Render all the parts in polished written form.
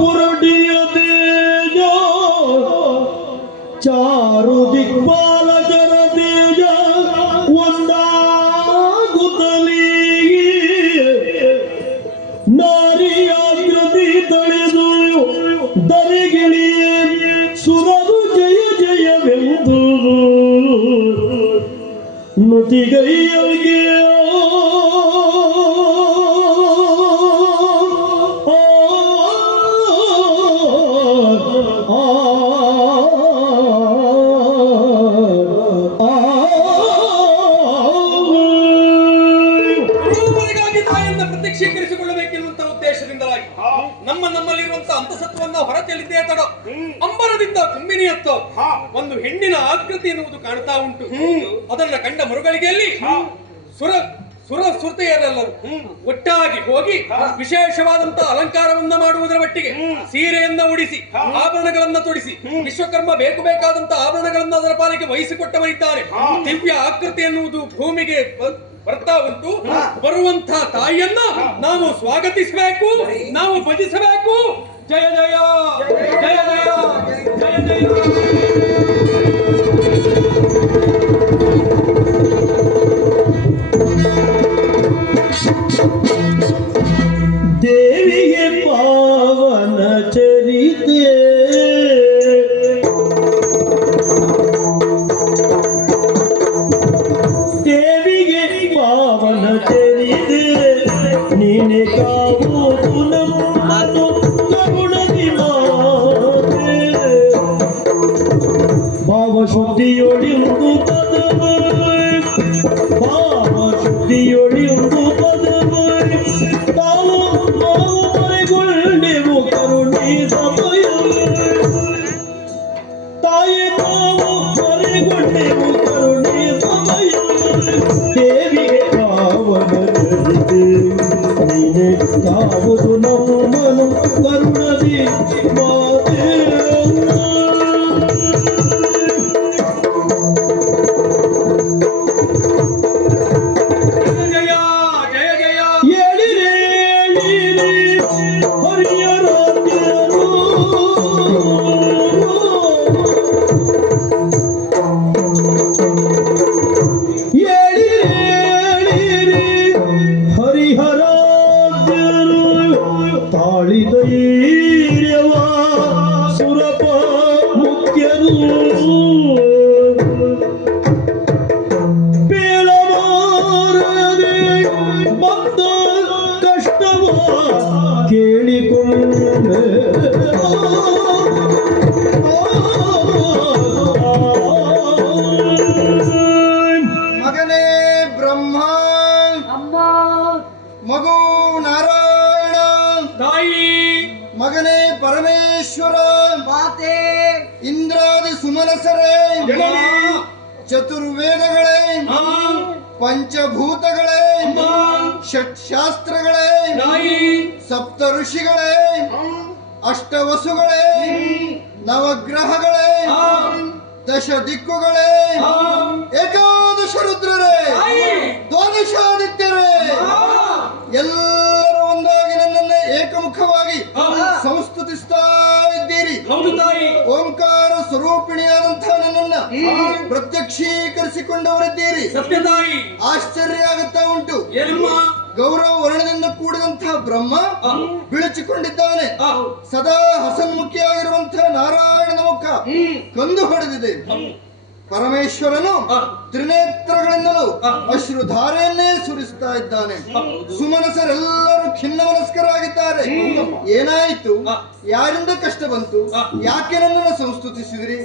ಬುರಡಿಯ ತೇಜ ಚಾರು ದಿಕ್ಪಾಲ ಜನ ತೇಜ ಒಂದಾಗುತ್ತಲೀ ನಾರಿಯಾಕೃತಿ ತಳೆದು ದರೆಗಿಳಿಯೇ ಸುರರು ಜಯ ಜಯವೆಂದು ನುತಿಗೈಯಗೆ ಪ್ರತ್ಯಕ್ಷೀಕರಿಸಿಕೊಳ್ಳಬೇಕೆನ್ನುವಂತಹ ಉದ್ದೇಶದಿಂದಲಾಗಿ ನಮ್ಮಲ್ಲಿರುವಂತಹ ಅಂತಸತ್ವವನ್ನು ಹೊರತೆಳಿದೇ ತಡ ಅಂಬರದಿಂದ ಕುಂಬಿನಿಯತ್ತೋ ಒಂದು ಹೆಣ್ಣಿನ ಆಕೃತಿ ಎನ್ನುವುದು ಕಾಣ್ತಾ ಉಂಟು. ಅದನ್ನ ಕಂಡ ಮರುಗಳಿಗೆಯಲ್ಲಿ ಸುರತೆಯರೆಲ್ಲರೂ ಒಟ್ಟಾಗಿ ಹೋಗಿ ವಿಶೇಷವಾದಂತಹ ಅಲಂಕಾರವನ್ನ ಮಾಡುವುದರ ಮಟ್ಟಿಗೆ ಸೀರೆಯನ್ನ ಉಡಿಸಿ ಆಭರಣಗಳನ್ನ ತೊಡಿಸಿ ವಿಶ್ವಕರ್ಮ ಬೇಕಾದಂತಹ ಆಭರಣಗಳನ್ನ ಅದರ ಪಾಲಿಗೆ ವಹಿಸಿಕೊಟ್ಟವರಿದ್ದಾರೆ. ದಿವ್ಯ ಆಕೃತಿ ಎನ್ನುವುದು ಭೂಮಿಗೆ ಬರ್ತಾ ಉಂಟು. ಬರುವಂತಹ ತಾಯಿಯನ್ನ ನಾವು ಸ್ವಾಗತಿಸಬೇಕು, ನಾವು ಭಜಿಸಬೇಕು. ಜಯ ಜಯ ಜಯ ಜಯ ಜಯ ಜಯ. ದೇವಿಗೆ ಪಾವನ ಚರಿತೆ ದೇವಿಗೆ ಪಾವನ ಚರಿತೆ ನೀನೆ ಕಾವುದು ನಮ್ಮನ್ನು ಕರುಣದಿ ಮಾತೆ ಭಾವಶುದ್ಧಿಯೊಳಿಯುವುದು ಪದವ ಭಾವಶುದ್ಧಿಯೊಳಿಯುವುದು ಪದವ ತಾವು ಮರೆಗೊಂಡೆವು ಕರುಣಿ ಸಮಯ ತಾಯಿ ತಾವು ಮರೆಗೊಂಡೆವು ಕರುಣಿ ಸಮಯ ದೇವಿಗೆ ಪಾವನರಿದೆ ನೀನೆ ಯಾವುದು ನಮ್ಮನು ಕರುಣದಿ ಮಾತೆ ತಾಳಿದೈರ್ಯವ ಸುರಪ ಮುಖ್ಯರು ಬೇಳಬಾರದೆ ಬಂದ ಕಷ್ಟವ ಕೇಳಿಕೊಂಡೆ ಮಗನೇ ಬ್ರಹ್ಮ ಮಗು ನಾರಾಯಣ ತಾಯಿ ಮಗನೇ ಪರಮೇಶ್ವರ ಮಾತೆ ಇಂದ್ರಾದಿ ಸುಮನಸರೇ ಚತುರ್ವೇದಗಳೇ ಪಂಚಭೂತಗಳೇ ಷಟ್ಶಾಸ್ತ್ರಗಳೇ ಸಪ್ತ ಋಷಿಗಳೇ ಅಷ್ಟವಸುಗಳೇ ನವಗ್ರಹಗಳೇ ದಶ ದಿಕ್ಕುಗಳೇ ಏಕಾದಶ ರುದ್ರರೇ ದ್ವಾದಶಾದಿತ್ಯರೇ ಎಲ್ಲರೂ ಒಂದಾಗಿ ನನ್ನನ್ನು ಏಕಮುಖವಾಗಿ ಸಂಸ್ತುತಿಸ್ತಾ ಇದ್ದೀರಿ. ಓಂಕಾರ ಸ್ವರೂಪಿಣಿಯಾದಂತಹ ನನ್ನನ್ನ ಪ್ರತ್ಯಕ್ಷೀಕರಿಸಿಕೊಂಡವರಿದ್ದೀರಿ. ಆಶ್ಚರ್ಯ ಆಗುತ್ತಾ ಉಂಟು. ಗೌರವ ವರ್ಣದಿಂದ ಕೂಡಿದಂತಹ ಬ್ರಹ್ಮ ಬಿಳಿಚಿಕೊಂಡಿದ್ದಾನೆ. ಸದಾ ಹಸನ್ಮುಖಿಯಾಗಿರುವಂತಹ ನಾರಾಯಣನ ಮುಖ ಕಂದು ಹೊಡೆದಿದೆ. ಪರಮೇಶ್ವರನು ತ್ರಿನೇತ್ರಗಳಿಂದಲೂ ಅಶ್ರುಧಾರೆಯನ್ನೇ ಸುರಿಸ್ತಾ ಇದ್ದಾನೆ. ಸುಮನಸರೆಲ್ಲರೂ ಖಿನ್ನಮನಸ್ಕರಾಗಿದ್ದಾರೆ. ಏನಾಯಿತು? ಯಾರಿಂದ ಕಷ್ಟ ಬಂತು? ಯಾಕೆ ನನ್ನನ್ನು ಸಂಸ್ತುತಿಸಿದ್ರಿ?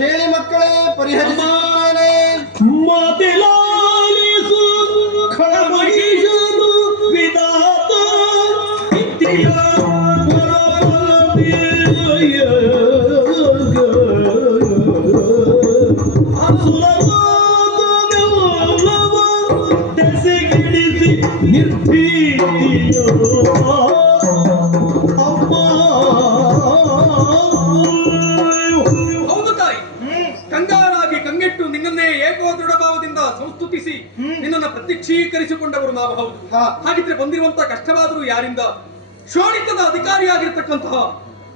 ಹೇಳಿ ಮಕ್ಕಳೇ, ಪರಿಹರಿಸುತ್ತೇನೆ. ಹೌದು ತಾಯಿ, ಕಂಗಾರಾಗಿ ಕಂಗೆಟ್ಟು ನಿನ್ನನ್ನೇ ಏಕೋ ದೃಢ ಭಾವದಿಂದ ಸಂಸ್ತುತಿಸಿ ನಿನ್ನನ್ನು ಪ್ರತ್ಯಕ್ಷೀಕರಿಸಿಕೊಂಡವರು ನಾವು. ಹೌದು, ಹಾಗಿದ್ರೆ ಬಂದಿರುವಂತಹ ಕಷ್ಟವಾದರೂ ಯಾರಿಂದ? ಶೋಣಿತದ ಅಧಿಕಾರಿಯಾಗಿರ್ತಕ್ಕಂತಹ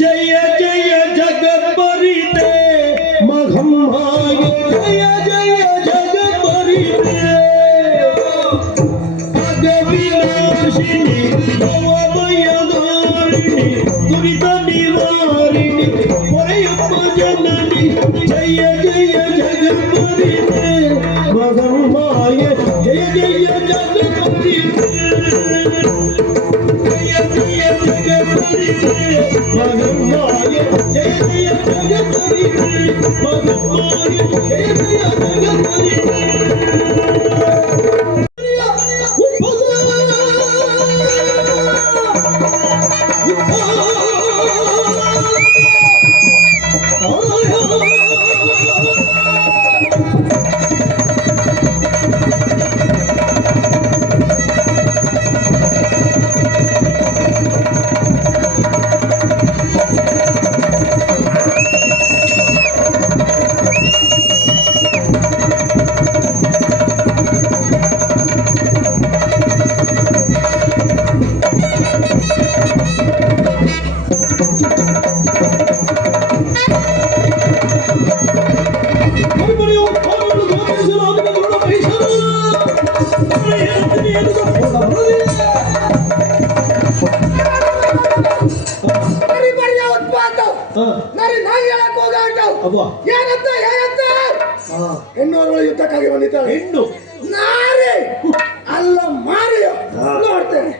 ಜಯ ಜಯ ಜಗದ್ಬರಿತೆ ಮಘಮ್ಮಾಯ ಜಯ ಜಯ ಜಗದ್ಬರಿತೆ ಅಗವಿನಾಶಿನಿ ಭವಭಯದಾರಿಣಿ ದುರಿತ ನಿವಾರಿಣಿ ಹೊರೆಯಪ್ಪ ಜನನಿ ಜಯ ಜಯ ಜಗದ್ಬರಿತೆ ಮಘಮ್ಮಾಯ ಜಯ ಜಯ ಜಗದ್ಬರಿತೆ ಜಯ ಜಯ ಜಗದ್ಬರಿತೆ ಮಘಮ್ಮಾಯ ಜಯ ಜಯ ಜಗದ್ಬರಿತೆ ಮಘಮ್ಮಾಯ ಜಯ ಜಯ ಜಗದ್ಬರಿತೆ ಹೆಣ್ಣೋರ್ಗಳು ಯುದ್ಧಕ್ಕಾಗಿ ಬಂದಿದ್ದಾಳೆ. ಹೆಣ್ಣು ನಾರಿ ಅಲ್ಲ ಮಾರಿ ನೋಡ್ತೇನೆ.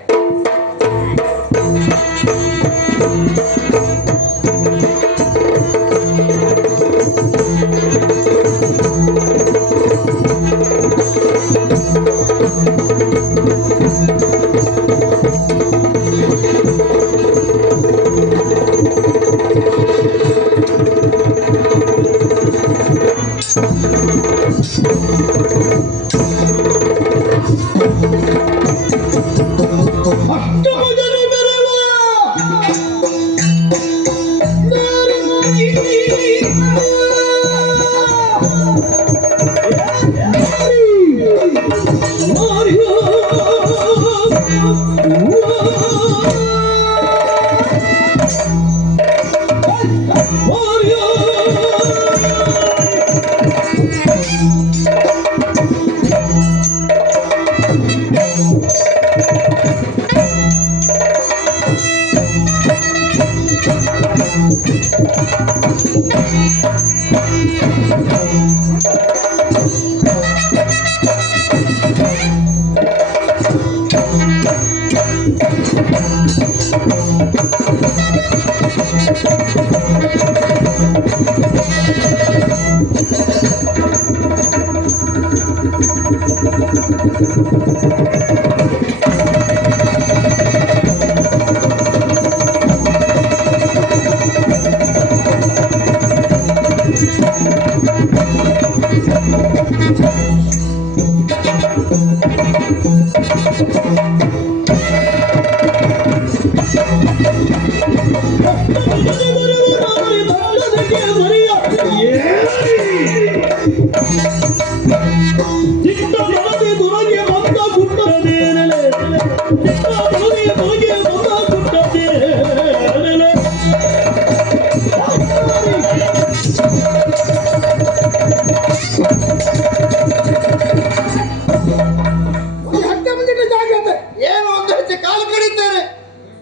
ಏನು ಒಂದು ಹೆಚ್ಚು ಕಾಲು ಕಡಿತಾರೆ,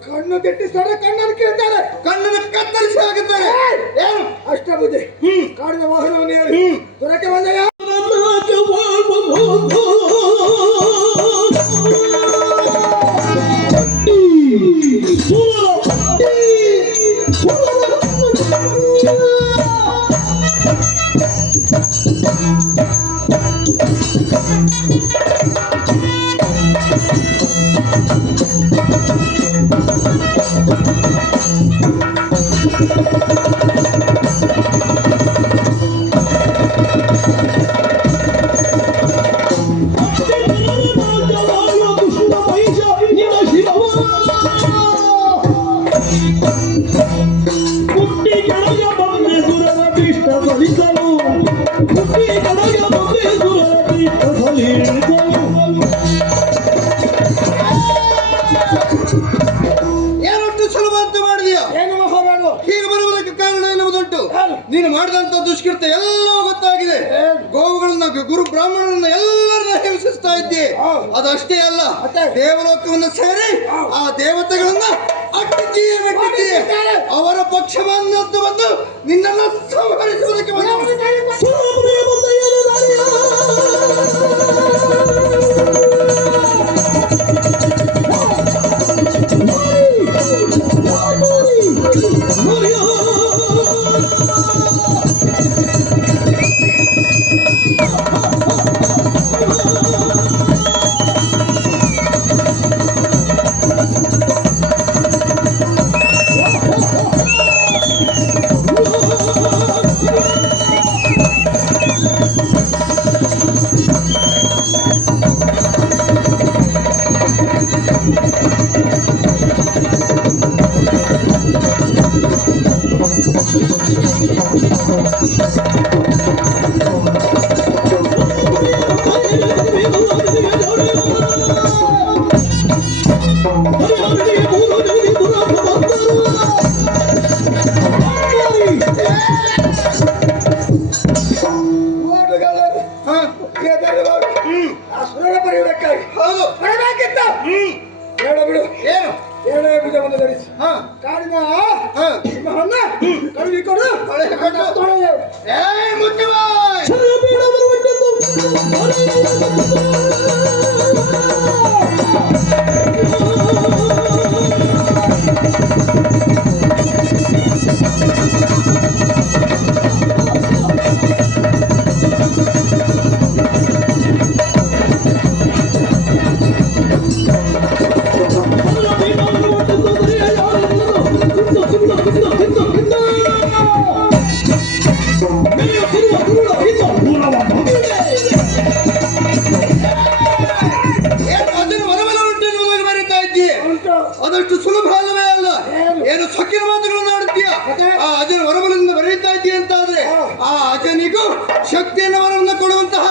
ಕಣ್ಣು ಕೆಟ್ಟಿಸ್ತಾರೆ, ಕಣ್ಣನ್ನು ಕೇಳ್ತಾರೆ, ಕಣ್ಣನ್ನು ಕತ್ತರಿಸಿ ಹಾಕುತ್ತಾರೆ. ಏನು ಅಷ್ಟಬುದ್ಧಿ ಕಾಡಿನ ವಾಹನವನ್ನು ಹೇಳಿ ದೊರಕೆ ಬಂದ ಏನಷ್ಟು ಸುಲಭ ಅಂತ ಮಾಡಿದಂತ ದುಷ್ಕೃತ್ಯ ಎಲ್ಲವೂ ಗೊತ್ತಾಗಿದೆ. ಗೋವುಗಳನ್ನ ಗುರು ಬ್ರಾಹ್ಮಣರನ್ನ ಎಲ್ಲರನ್ನ ಹಿಂಸಿಸ್ತಾ ಇದ್ದಿ. ಅದಷ್ಟೇ ಅಲ್ಲ, ದೇವಲೋಕವನ್ನು ಸೇರಿ ಆ ದೇವತೆಗಳನ್ನ ಅಟ್ಟಿದ್ದೀಯೇ ಮೆಟ್ಟಿದ್ದೀಯೇ. ಅವರ ಪಕ್ಷವನ್ನು ಬಂದು ನಿನ್ನನ್ನು ಸಂಹರಿಸುವುದಕ್ಕೆ ಅದಷ್ಟು ಸುಲಭ ಅಲ್ಲವೇ ಅಲ್ಲ. ಏನು ಸೊಕ್ಕಿನ ಮಾತುಗಳನ್ನು ಆಡುತ್ತೀಯ. ಆ ಅಜನ ವರಬಲದಿಂದ ಬರೀತಾ ಇದ್ದೀಯ ಅಂತ ಆದ್ರೆ ಆ ಅಜನಿಗೂ ಶಕ್ತಿಯನ್ನು ವರವನ್ನು ಕೊಡುವಂತಹ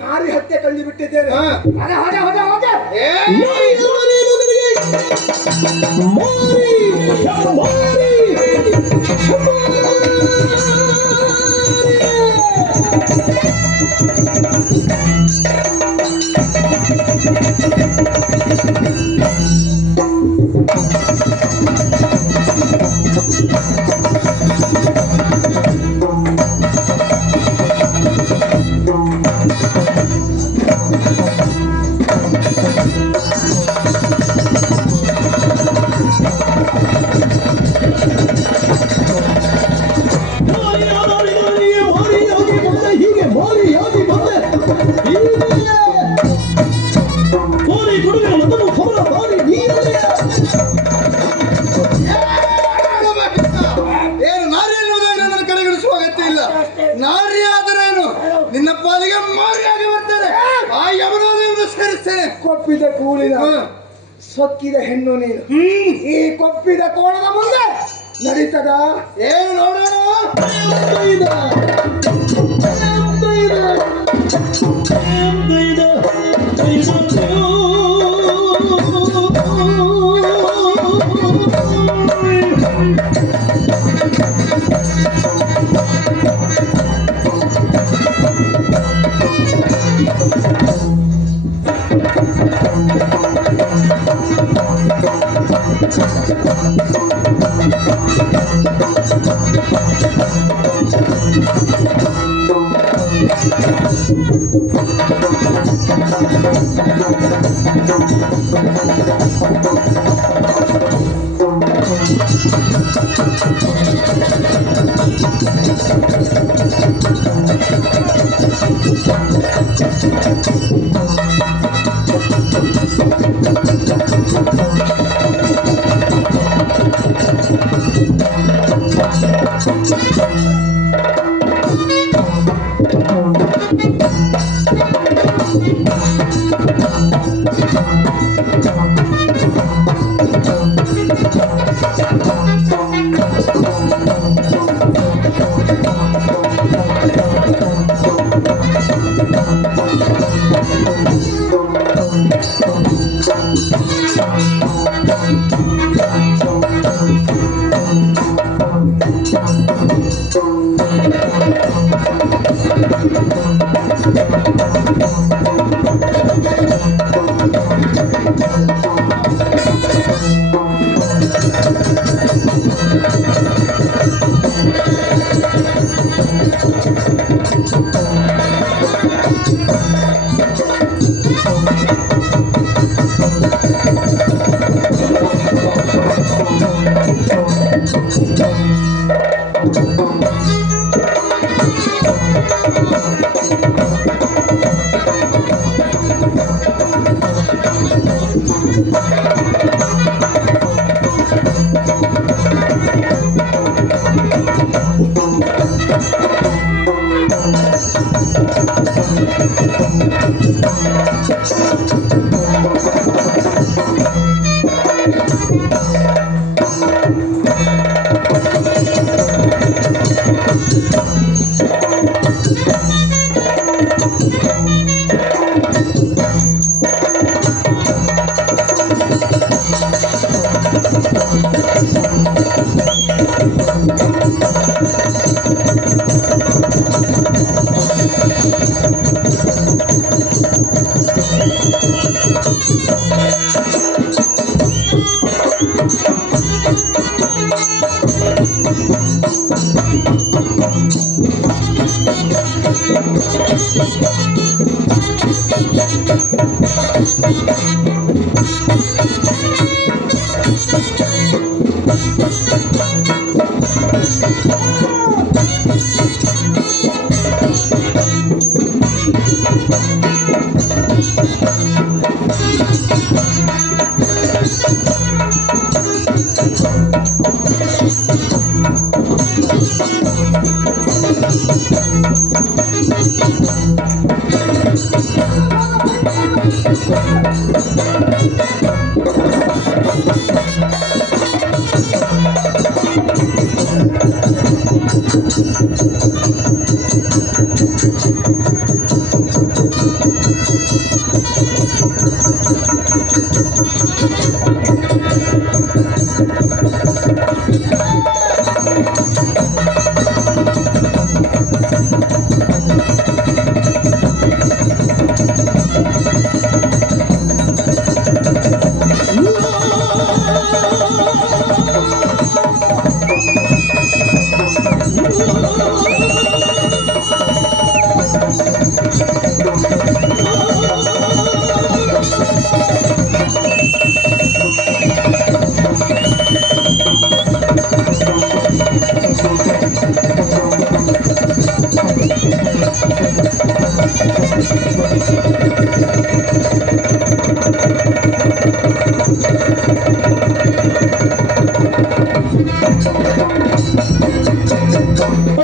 ನಾರಿ ಹತ್ಯೆ ಕಂಡು ಬಿಟ್ಟಿದ್ದೇನೆ. ನಾರಿ ಆದರೇನು ನಿನ್ನ ಪಾಲಿಗೆ ಮಾರಿಯಾಗಿ ಬರ್ತೇನೆ. ಆ ಯಮನೋದಯವನ್ನು ಸೇರಿಸ್ತೇನೆ. ಕೊಪ್ಪಿದ ಕೂಳಿನ ಸೊಕ್ಕಿದ ಹೆಣ್ಣು ನೀನು. ಈ ಕೊಪ್ಪಿದ ಕೋಣದ ಮುಂದೆ ನಡೀತದ ಏನು ನೋಡೋಣ.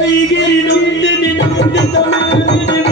ಐಗಿರಿ ನೊಂದಿದೆ ನೊಂದಿದ ಮೇಲೆ